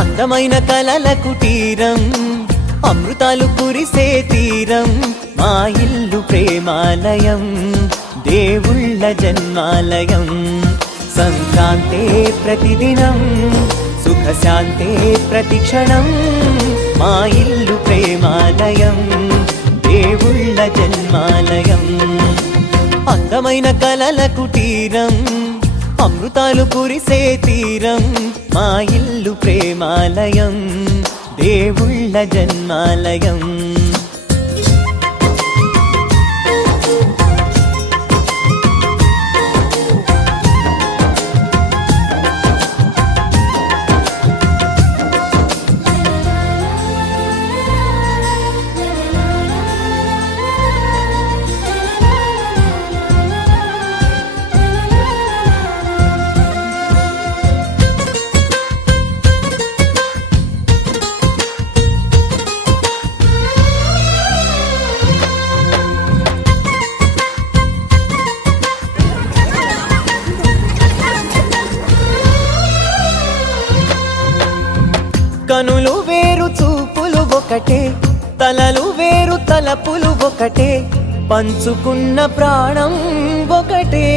అందమైన కలల కుటీరం, అమృతాలు కురిసే తీరం, మా ఇల్లు ప్రేమాలయం, దేవుళ్ళ జన్మాలయం. సంక్రాంతే ప్రతిదినం, సుఖశాంతే ప్రతిక్షణం, మా ఇల్లు ప్రేమాలయం, దేవుళ్ళ జన్మాలయం. అందమైన కలల కుటీరం, అమృతాలు కురిసే తీరం, మా ఇల్లు ప్రేమాలయం, దేవుళ్ళ జన్మాలయం. కనులు వేరు చూపులు ఒకటే, తలలు వేరు తలపులు ఒకటే, పంచుకున్న ప్రాణం ఒకటే.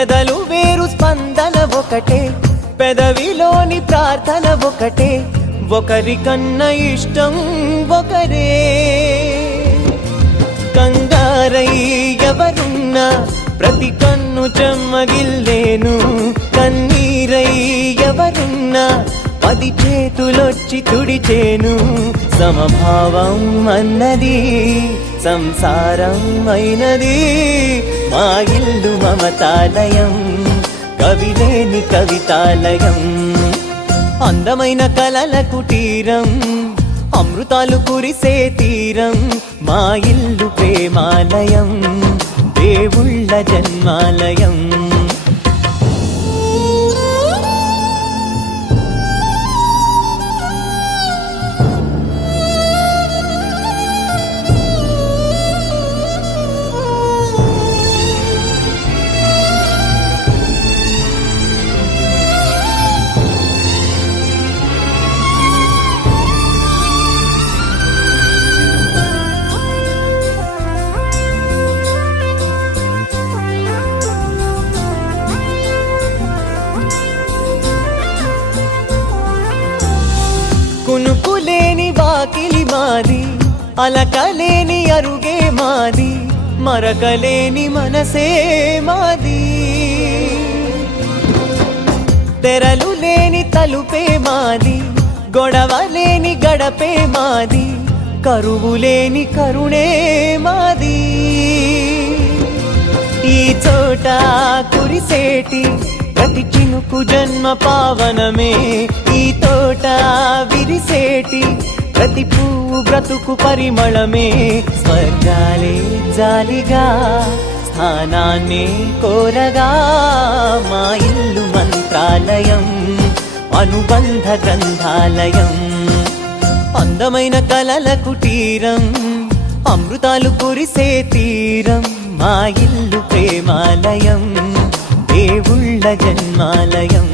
ఎదలు వేరు స్పందన ఒకటే, పెదవిలోని ప్రార్థన ఒకటే, ఒకరికన్నా ఇష్టం ఒకరే. కంగారై ఎవరున్నా ప్రతి కన్ను చెమ్మగిల్లేను, కన్నీరై ఎవరున్నా 10 చేతులొచ్చి తుడిచేను. సమభావం అన్నది సంసారం అయినది, మా ఇల్లు మమతాలయం, కవిలేని కవితాలయం. అందమైన కలల కుటీరం, అమృతాలు కురిసే తీరం, మా ఇల్లు ప్రేమాలయం, దేవుళ్ళ జన్మాలయం. కునుకులేని వాకిలి మాది, అలకలేని అరుగే మాది, మరకలేని మనసే మాది. తెరలు లేని తలుపే మాది, గొడవలేని గడపే మాది, కరువులేని కరుణే మాది. ఈ చోట కురిసేటి ప్రతి చినుకు జన్మ పావనమే, ఈ తోట విరిసేటి ప్రతి పువ్వు బ్రతుకు పరిమళమే. స్వర్గాలే జాలిగా స్థానాన్ని కోరగా, మా ఇల్లు మంత్రాలయం, అనుబంధ గ్రంథాలయం. అందమైన కలల కుటీరం, అమృతాలు కురిసే తీరం, మా ఇల్లు ప్రేమాలయం, దేవుళ్ళ జన్మాలయం.